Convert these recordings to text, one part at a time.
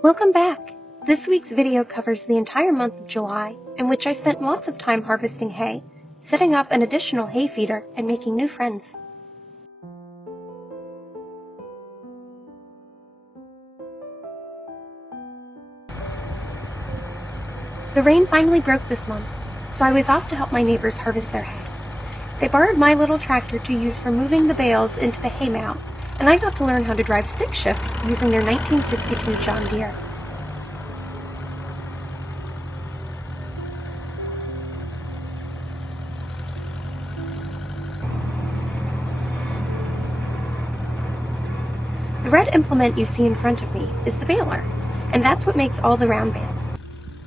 Welcome back! This week's video covers the entire month of July, in which I spent lots of time harvesting hay, setting up an additional hay feeder, and making new friends. The rain finally broke this month, so I was off to help my neighbors harvest their hay. They borrowed my little tractor to use for moving the bales into the hay mound, and I got to learn how to drive stick shift using their 1962 John Deere. The red implement you see in front of me is the baler, and that's what makes all the round bales.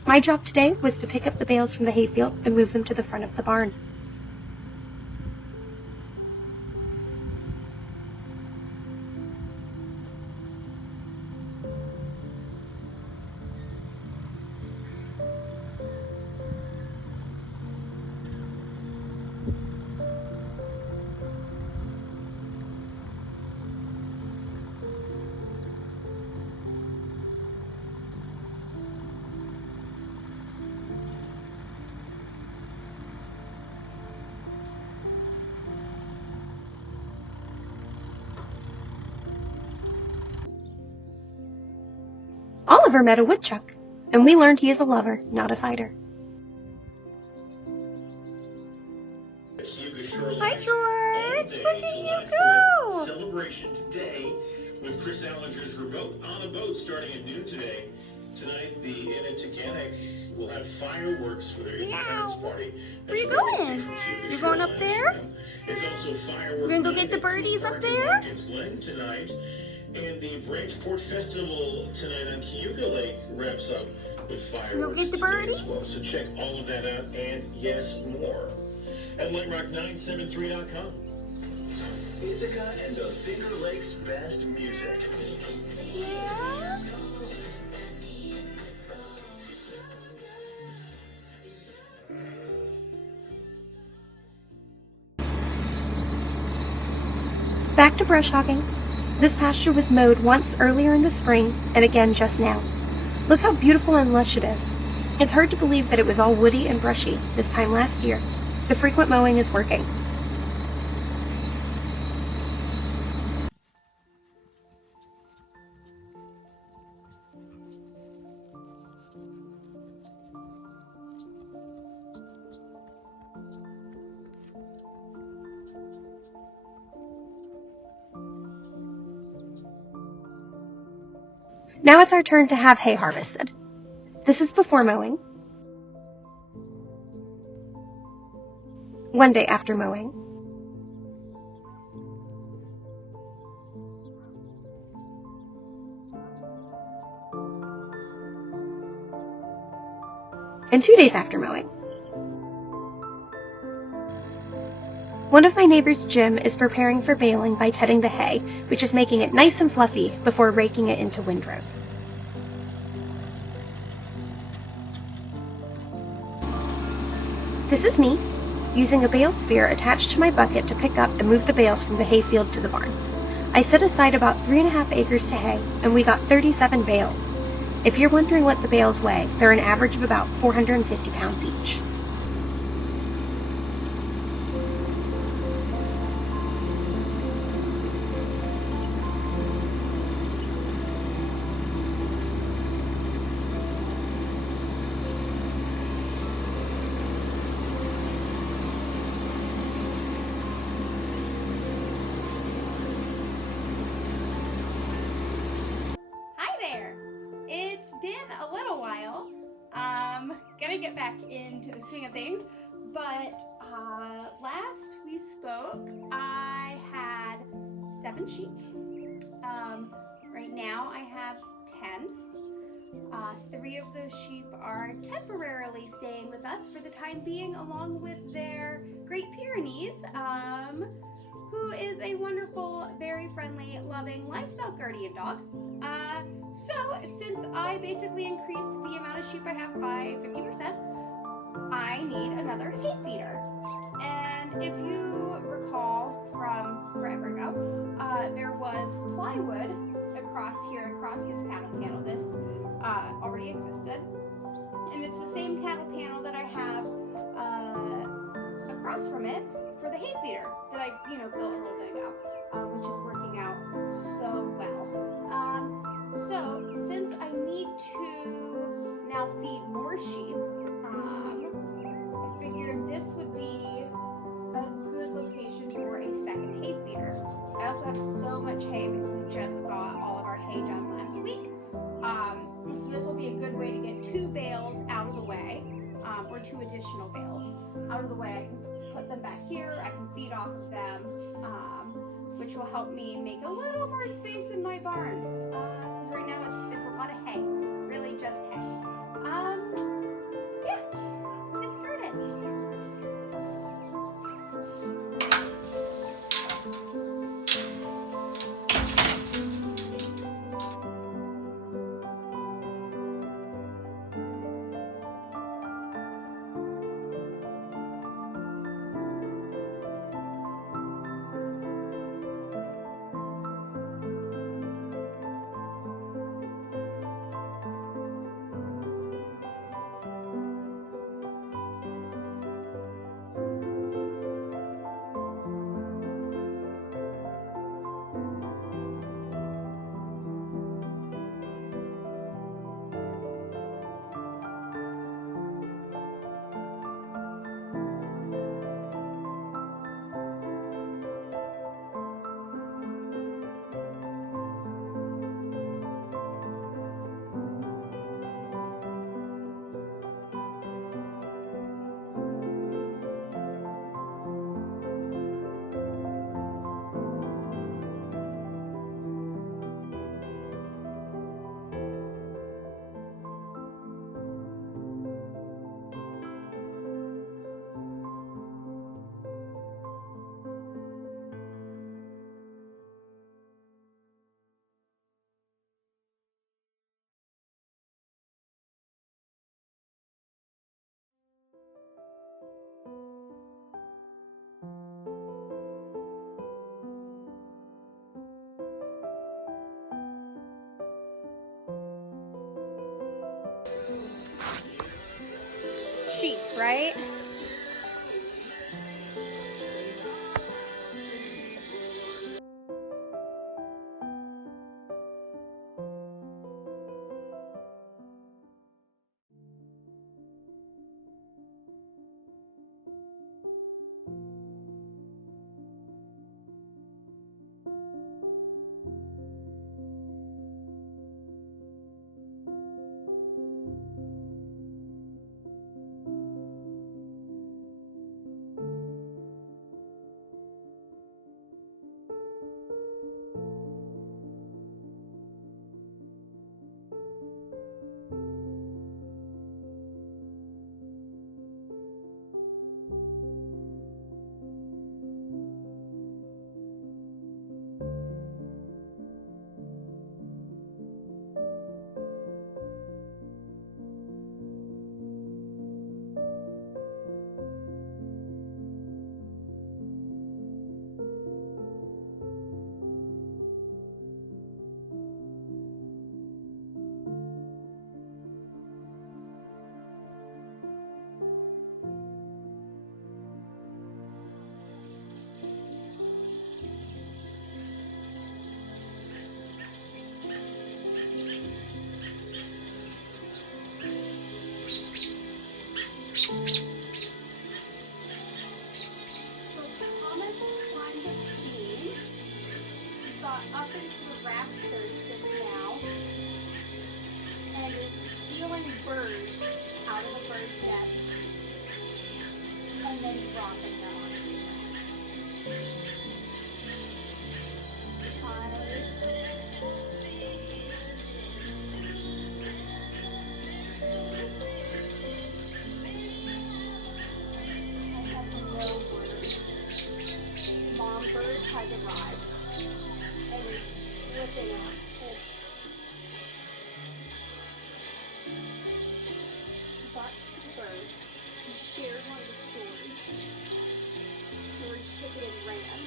My job today was to pick up the bales from the hayfield and move them to the front of the barn. Oliver met a woodchuck, and we learned he is a lover, not a fighter. Hi, George! Look at you go! Celebration today with Chris Allinger's Remote on a Boat starting at noon today. Tonight, the Inn at Tacanic will have fireworks for their Independence Party. Where you going? You're going up there? It's also fireworks. We're gonna go get the birdies up there? It's Glen tonight. And the Branchport Festival tonight on Cayuga Lake wraps up with fireworks. You'll get the today birdies? as well. So check all of that out and yes, more at LightRock973.com. Ithaca and the Finger Lakes best music. Yeah? Back to brush hogging. This pasture was mowed once earlier in the spring and again just now. Look how beautiful and lush it is. It's hard to believe that it was all woody and brushy this time last year. The frequent mowing is working. Now it's our turn to have hay harvested. This is before mowing, one day after mowing, and 2 days after mowing. One of my neighbors, Jim, is preparing for baling by tedding the hay, which is making it nice and fluffy before raking it into windrows. This is me, using a bale sphere attached to my bucket to pick up and move the bales from the hayfield to the barn. I set aside about 3.5 acres to hay, and we got 37 bales. If you're wondering what the bales weigh, they're an average of about 450 pounds each. It's been a little while. Gonna get back into the swing of things, but last we spoke, I had 7 sheep. Right now I have 10. 3 of those sheep are temporarily staying with us for the time being, along with their Great Pyrenees, who is a wonderful, very friendly, loving livestock guardian dog. So since I basically increased the amount of sheep I have by 50%, I need another hay feeder. And if you recall from forever ago, there was plywood across here, across this panel, this already existed. And it's the same cattle panel that I have across from it for the hay feeder that I, built a little bit ago, which is working out so well. So since I need to now feed more sheep, I figured this would be a good location for a second hay feeder. I also have so much hay because we just got all of our hay done last week. So this will be a good way to get 2 bales out of the way, or 2 additional bales out of the way. I can put them back here, I can feed off of them, which will help me make a little more space in my barn. Because right now it's a lot of hay, really just hay. Yeah, let's get started. Sheep, right? Up into the rafters just now and is stealing birds out of the bird's nest and then dropping them on the ground. I have no words. Mom bird has arrived. And is flipping out. She bought 2 birds. She shared one with George. George took it and ran.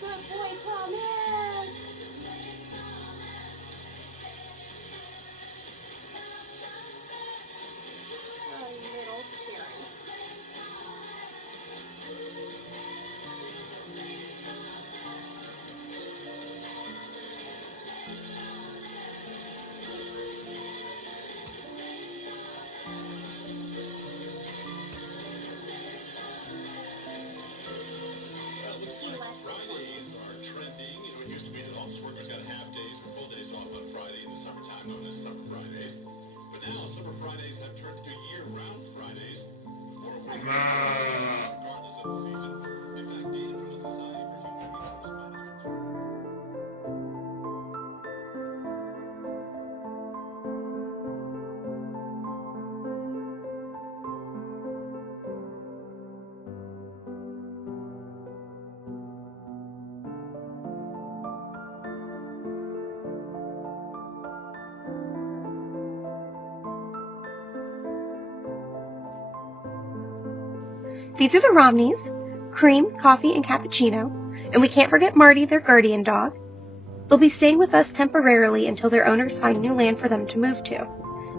Good boy, come in! Regardless of the season. In fact, data from the Society for Human Resource Management. These are the Romneys, Cream, Coffee, and Cappuccino, and we can't forget Marty, their guardian dog. They'll be staying with us temporarily until their owners find new land for them to move to.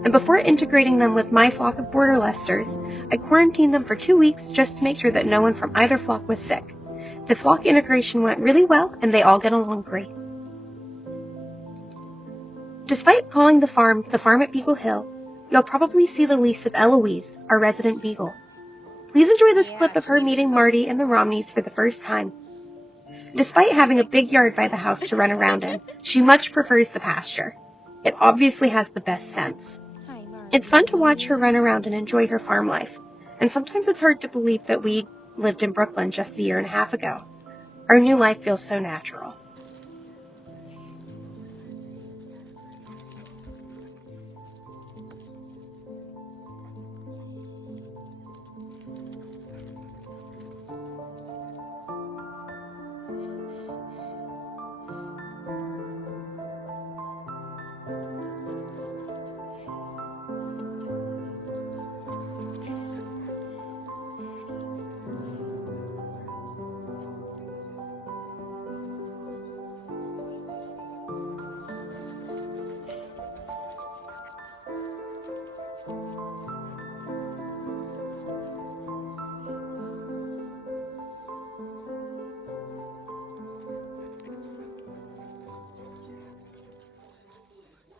And before integrating them with my flock of Border Leicesters, I quarantined them for 2 weeks just to make sure that no one from either flock was sick. The flock integration went really well, and they all get along great. Despite calling the farm at Beagle Hill, you'll probably see the lease of Eloise, our resident beagle. Please enjoy this clip of her meeting Marty and the Romneys for the first time. Despite having a big yard by the house to run around in, she much prefers the pasture. It obviously has the best sense. It's fun to watch her run around and enjoy her farm life, and sometimes it's hard to believe that we lived in Brooklyn just a year and a half ago. Our new life feels so natural.